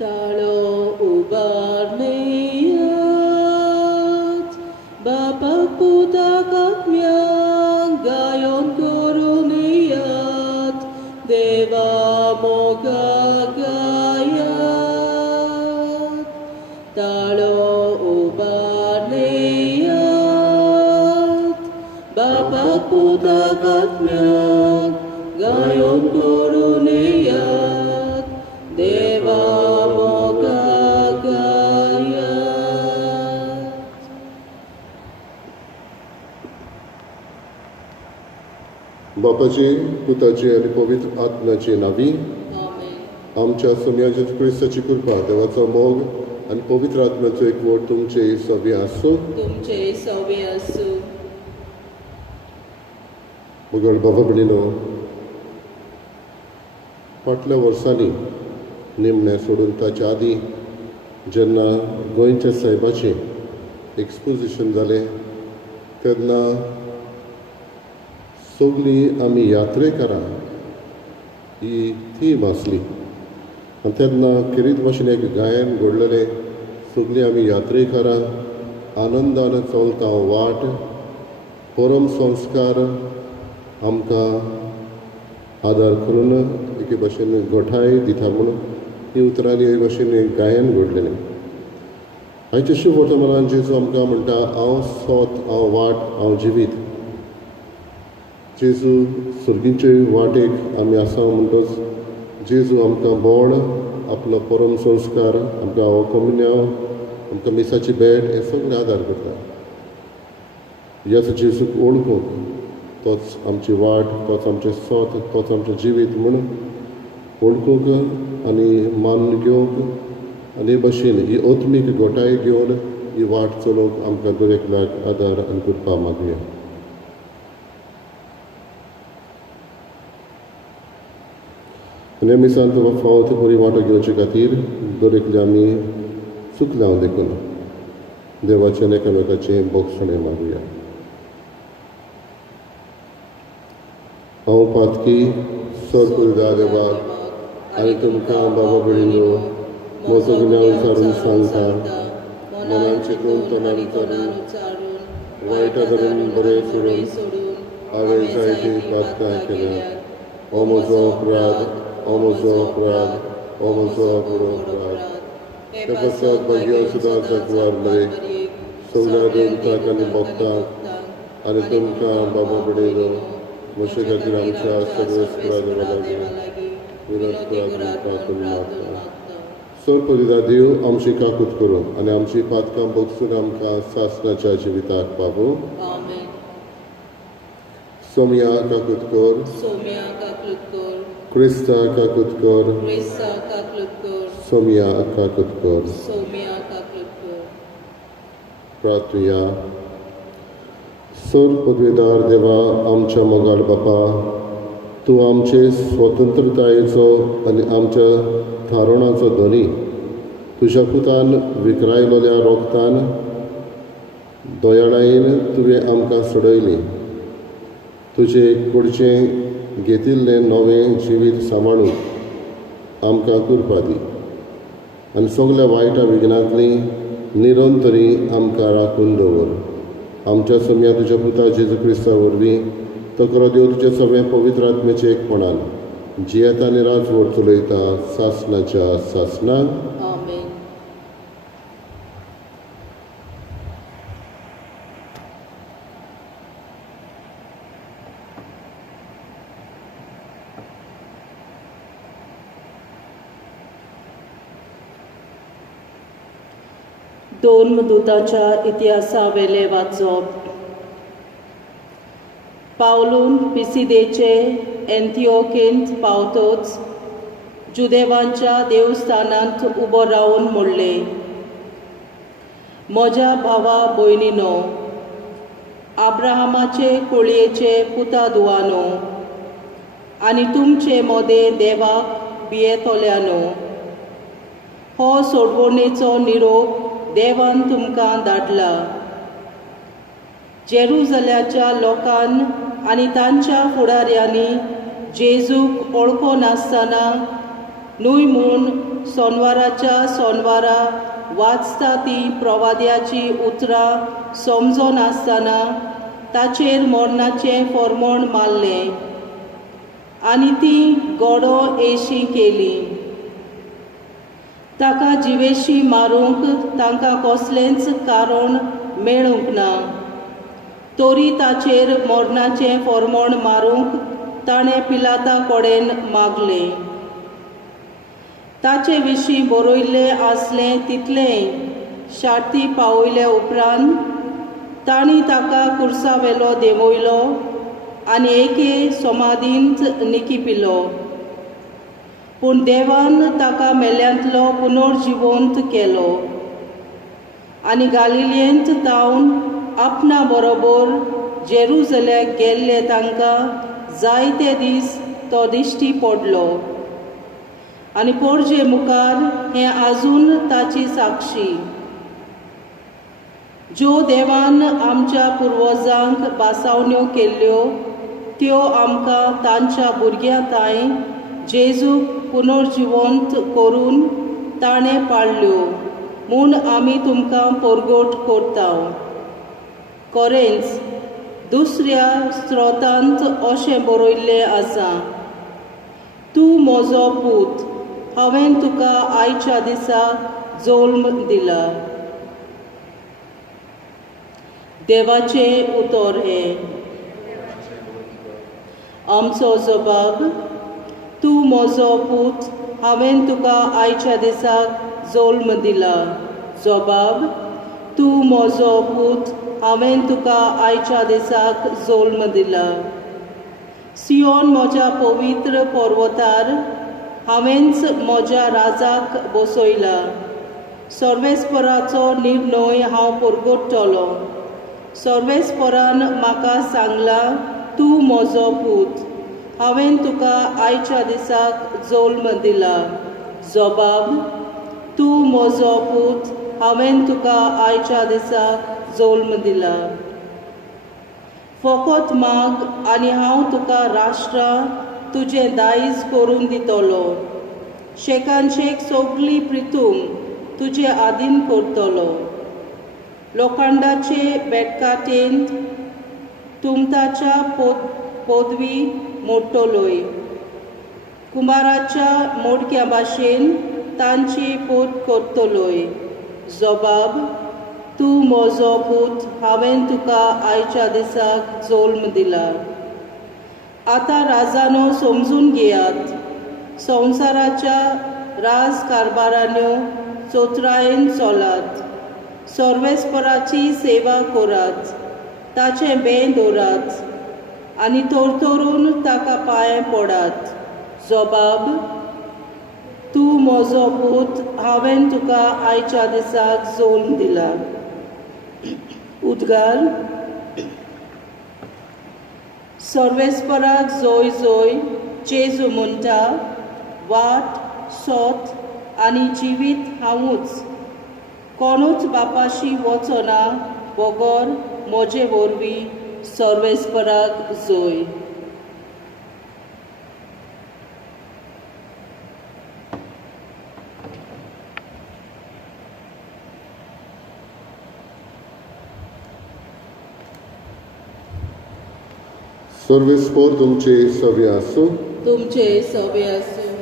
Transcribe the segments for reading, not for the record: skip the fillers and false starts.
ताळो उबारलेयात बापाक पुताक आत्म्याक गायोन करूनेयात देवा मोगा गायात ताळो उबारलेयात बापाक पुताक आत्म्याक गायोन करूनेयात देवा बापाची पुताची आणि पवित्र आत्म्याची नावी आमच्या सोम्या जेजू क्रिस्ताची कृपा देवाचो मोग आणि पवित्र आत्म्याचो एकवट तुमचे सगळे आसूं मुगळ बाबा भयणीनो फाटल्या वर्सांनी निमणे सोडून ताच्या आदीं जेन्ना गोंयच्या साहेबाचें एक्सपोजिशन जालें तेन्ना सगळीं आमी यात्रेकारां ही थीम आसली आनी तेन्ना खेरीत भाशेन एक गायन घडलेलें सगळीं आमी यात्रेकारां आनंदान चलता वाट परम संस्कार आमकां आदार करून एके भाशेन घोटाय दिता म्हणून ही उतरांनी हे भाशेन गायन घडलेलें आयच्या शुभ वर्तमानांत जेजू आमकां म्हणटा हांव सोत हांव वाट हांव जिवीत जेजू सुर्गीचे वाटेक आमी आसा म्हणटच जेजू आमकां बोड आपलो परम संस्कार आमकां हो कम्युन्याव आमकां मिसाची भेट हे सगळें आदार करता ह्याच जेजूक ओळखूंक तोच आमची वाट तोच आमचें सोत तोच आमचें जिवीत म्हूण ओळखूंक आनी मान घेवंक आनी हे भाशेन ही ओत्मीक घोटाय घेवन ही वाट चलोवंक आमकां दरेकल्याक आदार आनी कृपा मागुया. नेमिसांत फावत बरी वाटो घेवचे खातीर दरेकले आमी चुकल्या देखून देवाचें एकामेकाचें बोगसणें मागुया. हांव पातकी सरकुलदा देवाक आनी तुमकां बाबा भयणीनो म्हजो गुन्यांव विचारून सांगता मनान चिंतून तोंडान विचारून वायटा धरून बरें सोडून हांवें जायती पातकां केल्यात हो म्हजो अपराध हो म्हजो अपराध हो म्हजो अपराध ते पश्चात भाग्य सुद्दां जगवार बरे सगळ्या देवतांक आनी भक्तांक आनी तुमकां बाबा भयणीनो म्हजे खातीर आमच्या सगळ्या देवा लागीं विनत प्रार्थना मागता. सर पदिता देव आमची काकूत करूं आनी आमची पातकां बगसून आमकां सासणाच्या जिविताक पावूं. सोम्या काकूत कर क्रिस्ता काकूत कर सोम्या काकूत कर. प्रार्थया. सर पदवीदार देवा आमच्या मोगाळ बापा तूं आमचे स्वतंत्रतायेचो आनी आमच्या थारोणाचो धनी तुज्या पुतान विकरायलोल्या रोगतान दोयाळायेन तुवें आमकां सोडयली तुजें कडचें घेतिल्लें नवें जिवीत सांबाळूंक आमकां कृपा दी आनी सगळ्या वायटा विघ्नांतली निरंतरी आमकां राखून दवर. आमच्या सोम्या तुज्या पुता जेजू क्रिस्ता वरवीं तकरो देव तुज्या सगळ्या पवित्र आत्म्याचे एकपणान जियेता आनी राजवट चलयता सासणाच्या सासणाक. दोन दूतांच्या इतिहासा वेले वाचप. पावलून पिसिदेचे एंथिओकेंत पावतोच जुदेवांच्या देवस्थानांत उबो रावन म्हणले, म्हज्या भावा भयणीनो आब्राहामाचे कुळयेचे पुता दुवानो आनी तुमचे मोदे देवाक भियेतोल्यानो हो सोडवणेचो निरोप देवान तुमकां धाडला. जेरुसल्याच्या लोकान आनी तांच्या फुडाऱ्यांनी जेजूक ओळखो नासतना न्हय म्हूण सोनवाराच्या सोनवारा वाचता ती प्रवाद्याची उतरां समजोन आसतना ताचेर मरणाचें फर्मोण मारलें आनी ती गोडो येशी केली. ताका जिवेशी मारूंक तांकां कसलेंच कारण मेळूंक ना. तोरी ताचेर मरणाचें फर्मोण मारूंक ताणें पिलाता कडेन मागलें. ताचे विशीं बरयल्लें आसलें तितलें शार्ती पावयले उपरांत तांणी ताका कुर्सावेलो देंवयलो आनी एके समाधींत निकिपिलो. पूण देवान ताका मेल्यांतलो पुनर्जिवंत केलो आनी गालिलेंत तावन आपणा बरोबर जेरुसलेमाक गेल्ले तांकां जायते दीस तो दिश्टी पडलो आनी पोरजे मुखार हें आजून ताची साक्षी. ज्यो देवान आमच्या पुर्वजांक बासावण्यो केल्ल्यो त्यो आमकां तांच्या भुरग्यां ताईं जेजूक पुनर्जिवंत करून ताणें पाळल्यो म्हूण आमी तुमकां परगोट करता. कोरेंस दुसऱ्या स्त्रोतांत अशें बरयल्लें आसा, तूं म्हजो पूत, हांवें तुका आयच्या दिसा जल्म दिला. देवाचें उतर हें. आमचो जबाब, तूं म्हजो पूत, हांवें तुका आयच्या दिसाक जल्म दिला. जबाब, तूं म्हजो पूत, हांवें तुका आयच्या दिसाक जल्म दिला. सियोन म्हज्या पवित्र पर्वतार हांवेंच म्हज्या राजाक बसयला. सर्वेस्पराचो निर्णय हांव परगट्टलो. सर्वेस्परान म्हाका सांगलां, तूं म्हजो पूत, हांवें तुका आयच्या दिसाक जल्म दिला. जबाब, तूं म्हजो पूत, हांवें तुका आयच्या दिसाक जल्म दिला. फकत माग आनी हांव तुका राष्ट्रां तुजें दायज करून दितलो. शेकांचेक सगळी प्रितूम तुजे आदीन करतलो. लोखंडाचे बेटकाटेंत तुमताच्या पदवी मोडटलोय. कुंभाराच्या मोडक्या भाशेन तांची पोत करतलोय. जबाब, तूं म्हजो पूत, हांवें तुका आयच्या दिसाक जल्म दिला. आतां राजानो समजून घेयात, संवसाराच्या राजकारबारांनी चोत्रायेन चलात. सर्वेस्पराची सेवा करात, ताचें बें दवरात आनी तरतरून ताका पांय पडात. जबाब, तूं म्हजो पूत, हांवें तुका आयच्या दिसाक जल्म दिला. उद्गार. सर्वेस्पराक जय जय. जेजू म्हणटा, वाट, सोत आनी जिवीत हांवूच. कोणूच बापाशी वचना बगोर म्हजे वरवीं. सर्वेस्पराक जय. सर्वेस्पर तुमचे सवे आसूं. तुमचे सवे आसूं.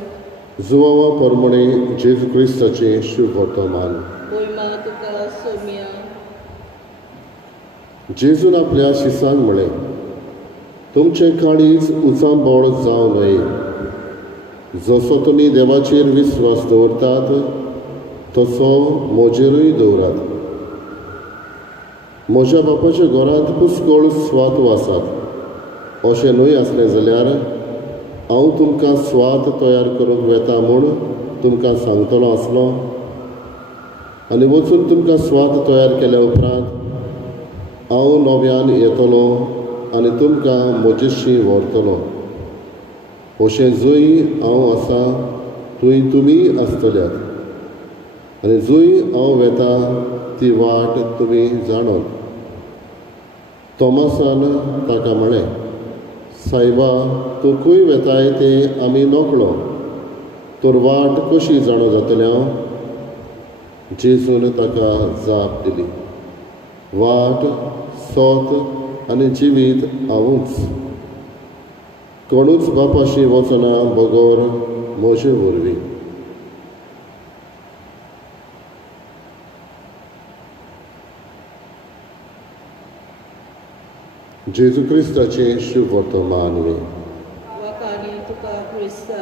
जुवावा परमणे जेजू क्रिस्ताचें शुभ वर्तमान. भोयमा तुका सोम्या. जेजून आपल्या शिसांक म्हळें, तुमचें काळीज उचांबळ जावं न्हय. जसो तुमी देवाचेर विस्वास दवरतात तसो म्हजेरूय दवरात. म्हज्या बापाच्या घरांत पुष्कळ स्वात आसात. अशें न्हय आसलें जाल्यार हांव तुमकां स्वात तयार करूंक वेता म्हूण तुमकां सांगतलो आसलो. आनी वचून तुमकां स्वात तयार केल्या उपरांत हांव नव्यान येतलो आनी तुमकां म्हजेशी व्हरतलो. अशें जंय हांव आसा थंय तुमी आसतल्यात. आनी जंय हांव वेता ती वाट तुमी जाणत. तोमासान ताका म्हळें, सायबा, तूं खंय वेताय तें आमी नकळो. तर वाट कशी जाणो जातल्या जेजून ताका जाप दिली, वाट सोत आनी जिवीत हांवूच. कोणूच बापाशी वचना बगोर म्हजे वरवीं. जेजू क्रिस्ताचें शुभ वर्तमान वे. वखाणी तुका क्रिस्ता.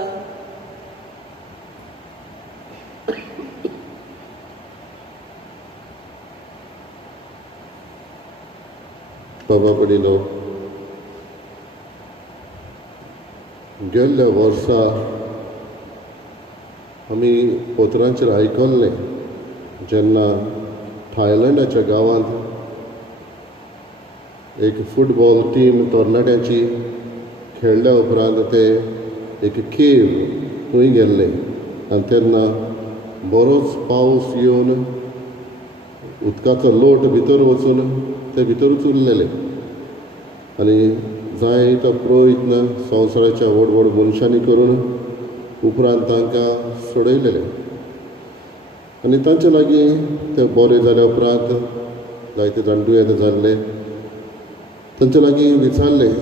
बाबा पडिलो गेल्ल्या वर्सा आमी पोतरांचेर आयकल्लें जेन्ना थायलंडाच्या गांवांत एक फुटबॉल टीम तरणाट्यांची खेळ्ळ्या उपरांत ते एक केव थंय गेल्ले आनी तेन्ना बरोच पावस येवन उदकाचो लोट भितर वचून ते भितरूच उरलेले आनी जायतो प्रयत्न संवसाराच्या व्हड व्हड मनशांनी करून उपरांत तांकां सोडयलेले आनी तांचे लागीं ते बरे जाल्या उपरांत जायते जाण दुयेंत जाल्ले. तांचे लागीं विचारलें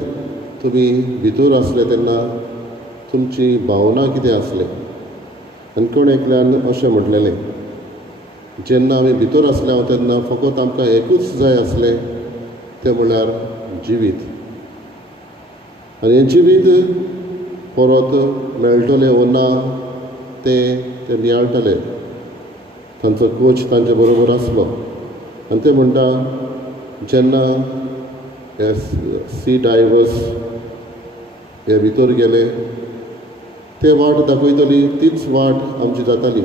तुमी भितर आसले तेन्ना तुमची भावना कितें आसली आनी कोण एकल्यान अशें म्हटलेलें जेन्ना आमी भितर आसले हांव तेन्ना फकत आमकां एकूच जाय आसलें तें म्हणल्यार जिवीत आनी हें जिवीत परत मेळटलें वो ना तें नियाळटलें. तांचो कोच तांचे बरोबर आसलो आनी ते म्हणटा जेन्ना हे सी डायवर्स हे भितर गेले ते वाट दाखयतली तीच वाट आमची जाताली.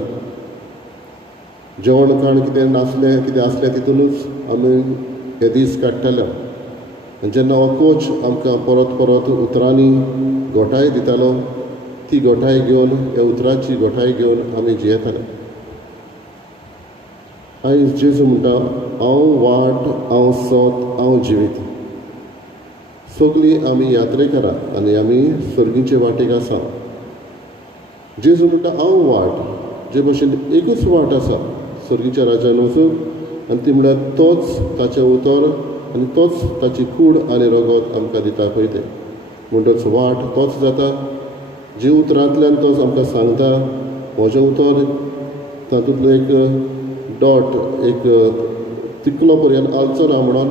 जेवण खाण कितें नासलें कितें आसलें तितूनच आमी हे दीस काडटाले आनी जेन्ना हो कोच आमकां परत परत उतरांनी घोटाय दितालो ती घोटाय घेवन हे उतरांची घोटाय घेवन आमी जियेताले. आयज जेजू म्हणटा हांव वाट हांव सोत हांव जिवीत. सगळीं आमी यात्रेकारां आनी आमी सर्गीचे वाटेक आसा. जेजू म्हणटा हांव वाट जे भशेन एकूच वाट आसा सर्गीच्या राज्यान वचूंक आनी ती म्हळ्यार तोच ताचें उतर आनी तोच ताची कूड आनी रगत आमकां दिता पळय तें म्हणटच वाट तोच जाता. जी उतरांतल्यान तोच आमकां सांगता म्हजें उतर तातूंतलो एक डॉट एक तिकलो पर्यंत आलचो ना म्हणून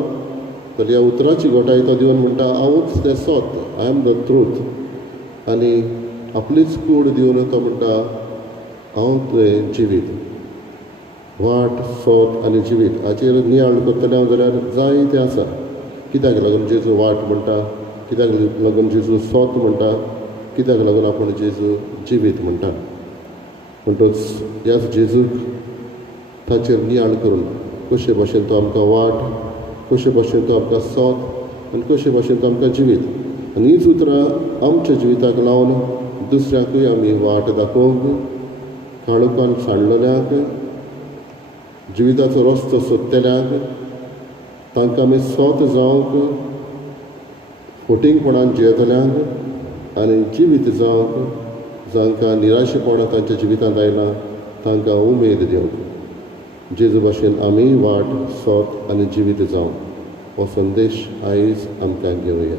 तर ह्या उतराची घोटाय तो दिवन म्हणटा हांवूच तें सोत आय एम द ट्रूथ आनी आपलीच कूड दिवन तो म्हणटा हांव तुवें जिवीत. वाट सोत आनी जिवीत हाचेर नियाळ करतले हांव जाल्यार जायतें आसा. कित्याक लागून जेजू वाट म्हणटा, कित्याक लागून जेजू सोत म्हणटा, कित्याक लागून आपूण जेजू जिवीत म्हणटा. म्हणटच ह्याच जेजूक ताचेर नियाळ करून कशे भाशेन तो आमकां वाट, कशे भाशेन तो आमकां सोत आनी कशे भाशेन तो आमकां जिवीत आनी हीच उतरां आमच्या जिविताक लावन दुसऱ्यांकूय आमी वाट दाखोवंक, काळोखान सांडलेल्यांक, जिविताचो रस्तो सोदतल्यांक तांकां आमी सोत जावंक, फोटिंगपणान जियेतल्यांक आनी जिवीत जावंक जांकां निराशेपणां तांच्या जिवितांत आयलां तांकां उमेद दिवंक. जेजू भाशेन आमी वाट सोत आनी जिवीत जावं हो संदेश आयज आमकां घेवया.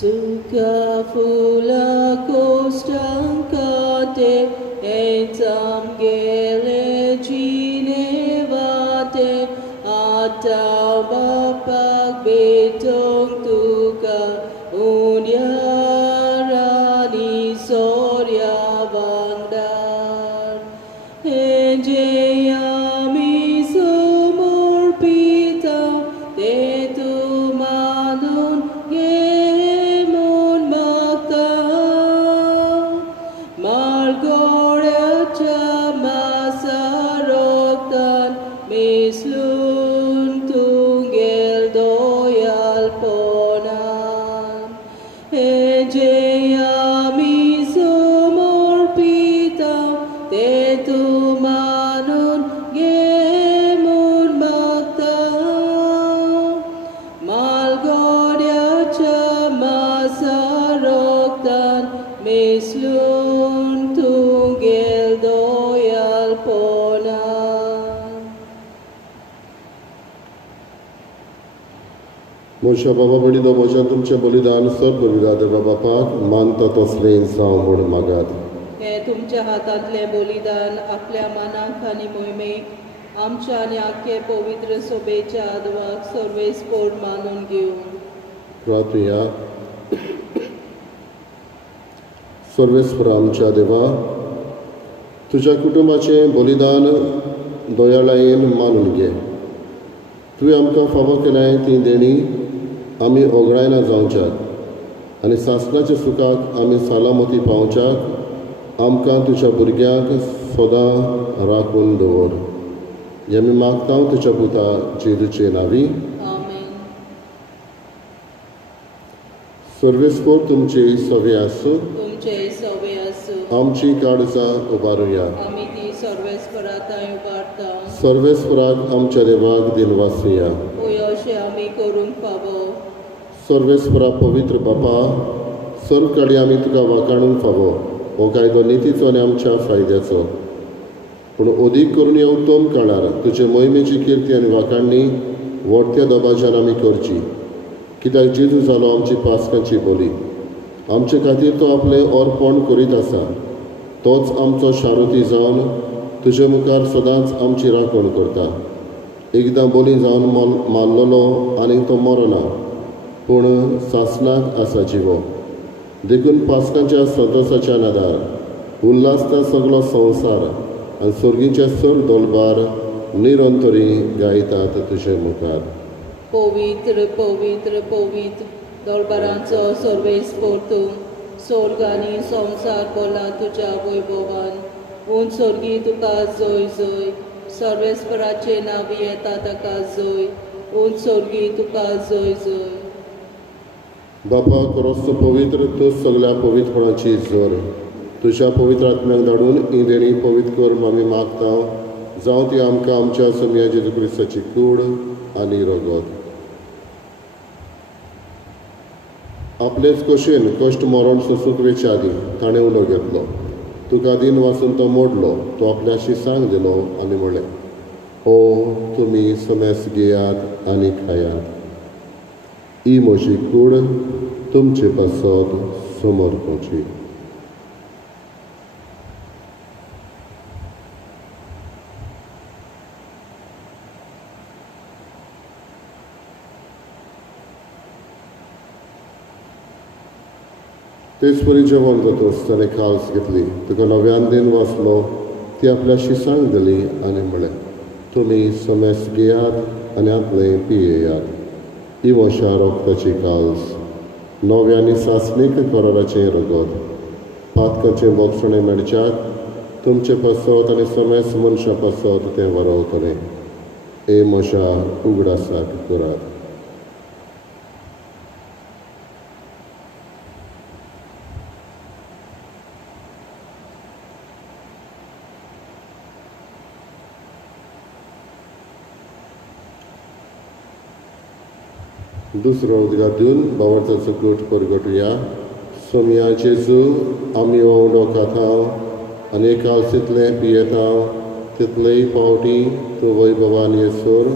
Suka fula costante etam gele ginevate atabapak betong tuka unyarani sorya vandar enjeyami sumurpita tetumadun Mislun tunggel doyal po विसलून तुगेल दोयालपणा मोशा बाबा बडिनो मोशा तुमचें बलिदान सर्पविदा देवा बापाक मानता तसलें जावं म्हूण मागात. हे तुमच्या हातांतले बलिदान आपल्या मनाक आनी मोहिमेक आमच्या आनी आख्खे पवित्र सोबेच्या आदवाक सर्वेस्पोर मानून घेवन प्रार्थया. सर्वेस्पर आमच्या देवा, तुज्या कुटुंबाचें बलिदान दोयाळायेन मानून घे. तुवें आमकां फावो केल्याय ती देणी आमी ओगडायना जावच्याक आनी सासणाच्या सुखाक आमी सालामती पावच्याक आमकां तुज्या भुरग्यांक सदां राखून दवर. हें आमी मागता तुज्या पुता जेजूचे नांवी. आमेन. सर्वेस्पोर तुमची सवे आसूं. तुमचे सवे आसूं. आमची काळजां उबारुया. आमी ती सर्वेस्पराताय उबारता. सर्वेस्पराक आमच्या देवाक दिनवासुया. होय अशें आमी करूंक फावो. सर्वेस्परा पवित्र बापा, सर्व काडी आमी तुका वाखाणूंक फावो. हो कायदो नितीचो आनी आमच्या फायद्याचो. पूण अदीक करून ह्या उत्तम काळार तुजे मोहिमेची किर्ती आनी वाखाणणी व्हडत्या दबाज्यान आमी करची. कित्याक जेजू जालो आमची पासकांची बली. आमचे खातीर तो आपलें अर्पण करीत आसा. तोच आमचो शारुती जावन तुजे मुखार सदांच आमची राखण करता. एकदां बली जावन मारलेलो आनीक तो मरना, पूण सासणाक आसा जिवो. देखून पासकांच्या संतोशाच्या नादार उल्हासता सगळो संवसार आनी सर्गीचे सर दोलबार निरंतरी गायतात तुजे मुखार. पवित्र पवित्र पवित्र दोळबारांचो सर्वेस्पोर तूं. स्वर्ग आनी संवसार बोला तुज्या वैभवान. उंच सर्गी तुका जय जय. सर्वेस्पराचे नांवी येता ताका जय. उंच सर्गी तुका जय जय. बापा खरोच पवित्र तूं सगळ्या पवित्रपणाची जोर. तुज्या पवित्र आत्म्याक धाडून ही देणी पवित्र कर आमी मागता. जावं ती आमकां आमच्या समिया जेजू क्रिस्ताची कूड आनी रगत. आपलेच कशेन कश्ट मरण सोंसूंक वेच्या आदी ताणें उलो घेतलो. तुका दिन वाचून तो मोडलो. तो आपल्या शिसांक दिलो आनी म्हणलें, हो तुमी समेस घेयात आनी खायात. ही म्हजी कूड तुमचे पासत समर्पची. तेच परी जेवण जातच ताणें खास घेतली. तुका नव्यान दिन वाचलो. ती आपल्या शिसांक दिली आनी म्हळें, तुमी समेस घेयात आनी आपलें पियेयात. ही म्हज्या रोगताची काल्स. नव्यानी सासणीक कराराचें रगत. पातकाचें बोगसणें मेळच्याक तुमचे पासत आनी समेस मनशां पासत तें वारवतलें. हे म्हज्या उगडासाक करात. दुसरो उदगार दिवन बावळटाचो गोठ परगटुया. सोमया जेजू, आमी वांगडो खाता आनी कालसीतलें पियेता. तितलेय पावटी तूं वैभवान येसोर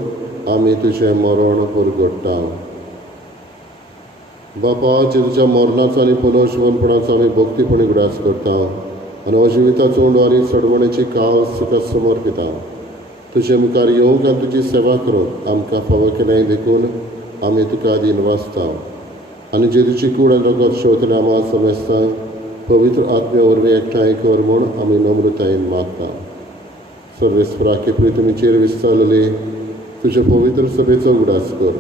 आमी तुजें मरण परगट्टा. बापा, जेजूच्या मरणाचो आनी पुनर्जीवनपणाचो आमी भक्तीपणी उगडास करता आनी अजिविताचो उंडो आनी सडवणेची काल्स तुका समर्पिता. तुजे मुखार येवंक आनी तुजी सेवा करूंक आमकां फावो केल्याय देखून आमी तुका दिन वाचता. आनी जेजूची कूड आनी रगत शेवतले आम्हा समेस्तांक पवित्र आत्म्या वरवीं एकठांय कर म्हूण आमी नम्रतायेन मागता. सर्वेस्परा केपरी तुमी चेर विस्तारलेले तुजे पवित्र सभेचो उगडास कर.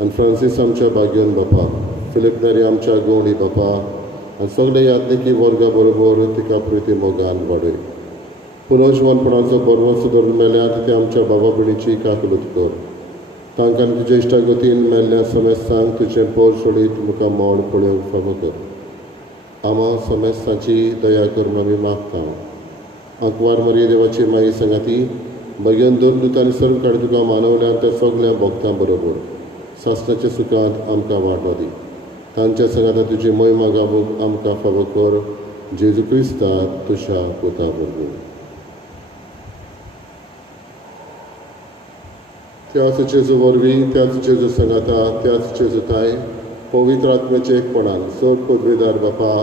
आनी फ्रांसीस आमच्या भाग्योन बापा, फिलिप नेरी आमच्या गवंडी बापा आनी सगळे यात्रेकी वर्गा बरोबर तिका प्रिती मोगान वाडय. पुनर्जीवनपणाचो बरवंस धरून मेल्यात ते आमच्या बाबा भयणीची काकलूत कर. तांकां तुज्या इश्टागतीन मेल्ल्या समेस्तांक तुजें पोर सोडीत मुखार मोड पळोवंक फावो कर. आम्हा समेस्तांची दया करून आमी मागता. आंकवार मरिये देवाची माई संगाती भगवन दोन दुतांनी सर्व काडी तुका मानवल्यान त्या सगळ्या भक्तां बरोबर सासणाच्या सुखांत आमकां वांटो दी. तांच्या संगाता तुजी महिमा गावूंक आमकां फावो कर. जेजू क्रिस्ता तुझ्या पुता बरोबर त्याच जेजू वरवीं त्याच जेजू संगाता त्याच जेजू ताय पवित्र आत्म्याचे एकपणान सोड पदवेदार बापा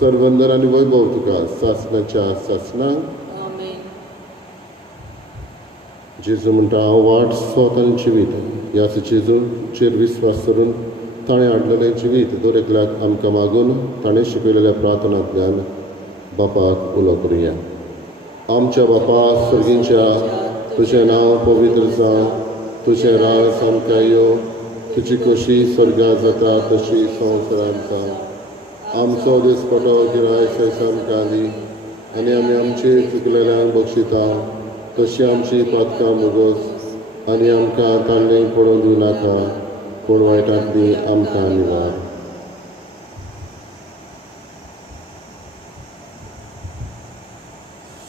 सर्वंदर आनी वैभव तुका सासणाच्या सासणाक आमेन. जेजू म्हणटा हांव वाट सोत आनी जिवीत ह्याच जेजूचेर विस्वास करून ताणें हाडलेलें जिवीत दर एकल्याक आमकां मागून ताणें शिकयलेल्या प्रार्थनांतल्यान बापाक उलो करुया. आमच्या बापा सर्गींच्या तुजें नांव पवित्र जावं तुजें राळ सामकें येवं तुजी कशी स्वर्गा जाता तशी संवसारांत जावं. आमचो दिसपटो गिराय आमकां दी आनी आमी आमची चुकलेल्यांक बक्षिता तशी आमची पातकां मुगोस आनी आमकां तांणी पडोवन दिवं नाका पूण वायटांतली आमकां निवार.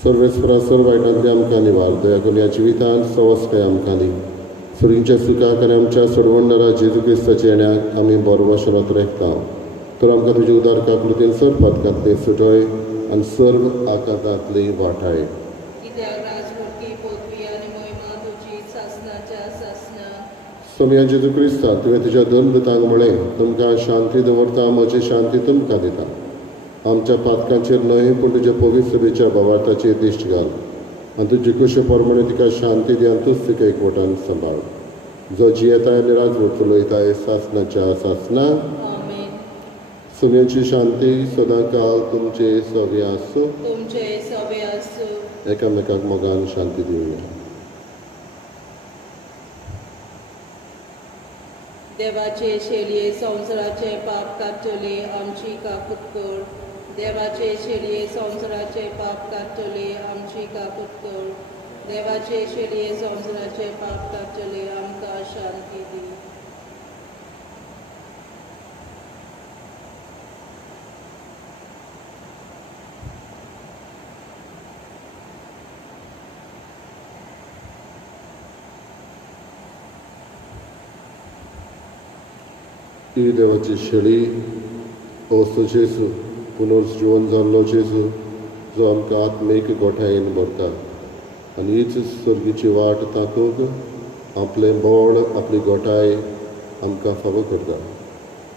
सर्वेस्परा सर्व वायटांतली आमकां निवार दया करून ह्या जिवितांत सवस्काय आमकां दी. सुरींच्या सुखाक आनी आमच्या सोडवणदारा जेजू क्रिस्ताच्या येण्याक आमी बरो भाशेन रेखता तर आमकां तुज्या उदार काकृतीन सर्व पातकांतली सुटोय आनी सर्व आकांतांतली वाटाय. कित्याक राजवटी पदवी आनी महिमा तुजी सासणाच्या सासणा. सोम्या जेजू क्रिस्ता तुवें तुज्या दोन दुतांक म्हळें तुमकां शांती दवरता म्हजी शांती तुमकां दिता. आमच्या पातकांचेर न्हय पूण तुज्या पवित्र सभेच्या भावार्थाचेर दिश्ट घाल आनी तुजे कुशे प्रमाणे तिका शांती दी आनी तूंच तिका एकवटान सांबाळ. जो जियेताय आनी राजवट चलयताय सासणाच्या सासणा. आमेन. सुम्याची शांती सदां काल तुमचे सवे आसूं. तुमचे सवे आसूं. एकामेकाक मोगान शांती दिवया. देवाचे शेळये संवसाराचे पाप काडटले आमची काकूट कर. देवाचे शेळये संवसाराचे पाप काडटले आमची काकूट कर. देवाचे शेळये संवसाराचे पाप काडटले आमकां शांती दी. ही देवाची शेळी असो जेजू पुनर्जीवन जाल्लो जेजू जो आमकां आत्मीक गोठायेन भरता आनी हीच सर्गीची वाट तातूंत आपलें बोड आपली गोठाय आमकां फावो करता.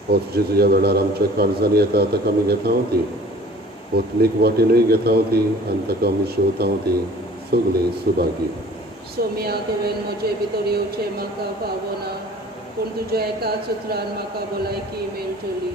होच जेजू ह्या वेळार आमच्या काळजांनी येता ताका आमी घेता ती आत्मीक वाटेनूय घेता ती आनी ताका आमी शेवता ती सगळीं सुभागी. सोम्या तुवें म्हजे भितर येवचें म्हाका फावना पूण तुज्या एकाच उतरान म्हाका भलायकी मेळटली.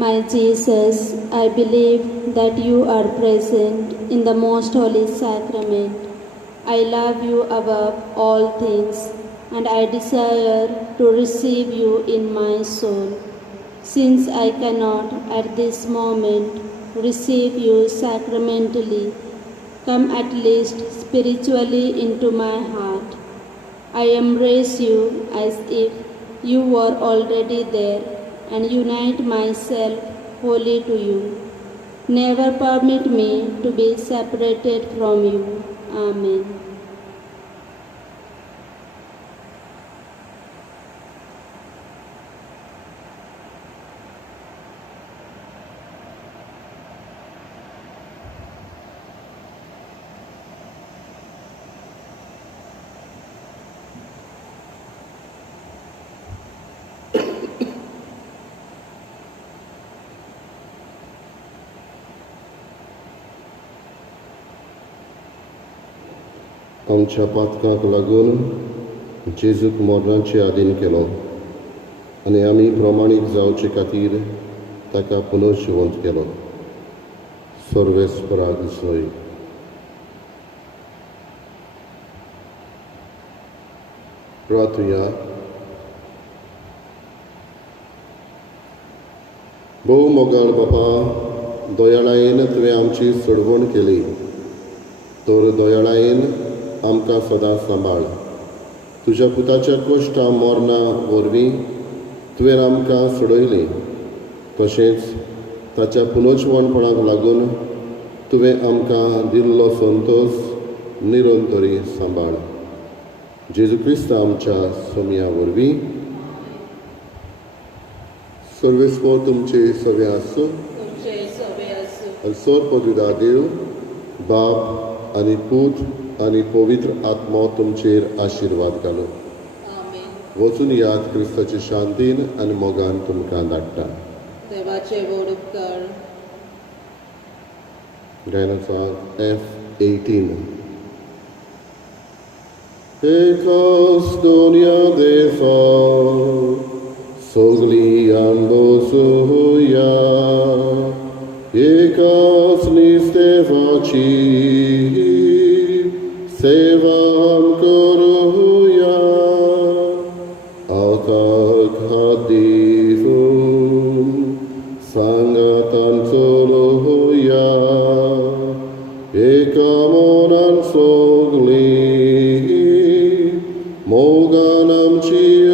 My Jesus, I believe that you are present in the most holy sacrament. I love you above all things, and I desire to receive you in my soul. Since I cannot at this moment receive you sacramentally, come at least spiritually into my heart. I embrace you as if you were already there and unite myself wholly to you. Never permit me to be separated from you. Amen. आमच्या पातकांक लागून जेजूक मरणाचे आधीन केलो आनी आमी प्रमाणीक जावचे खातीर ताका पुनर्जिवंत केलो. सर्वेस्पराक सोय. प्रार्थुया. भोव मोगाळ बापा, दोयाळायेन तुवें आमची सोडवण केली, तर दोयाळायेन आमकां सदां सांबाळ. तुज्या पुताच्या कश्टां मरणा वरवीं तुवें आमकां सोडयली, तशेंच ताच्या पुनर्जिवणपणाक लागून तुवें आमकां दिल्लो संतोश निरंतरी सांबाळ. जेजू क्रिस्त आमच्या सोमया वरवीं. सर्वेस्पर तुमचे सवे आसूं. तुमचे सवे आसूं. आनी सोर पवित्र देव, बाप आनी पूत आनी पवित्र आत्मो तुमचेर आशिर्वाद घालो. आमेन. वचून याद क्रिस्ताचे शांतीन आनी मोगान तुमकां धाडटा. देवाचे व्हड उपकार. गायनाचो F18. Ekos dunia defa, sogli ambosuya, ekos nistefaci, sevam koruya, altak hadifum, sangatan soluya, ekamonan sogli, moganam ciuya,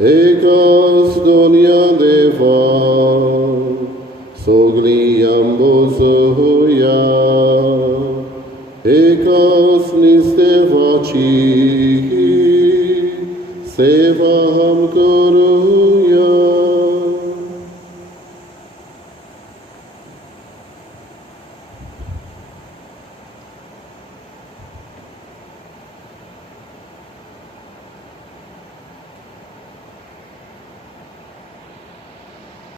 ekas dunia deva, sogli ambosuya, ekas nistefaci, sevaham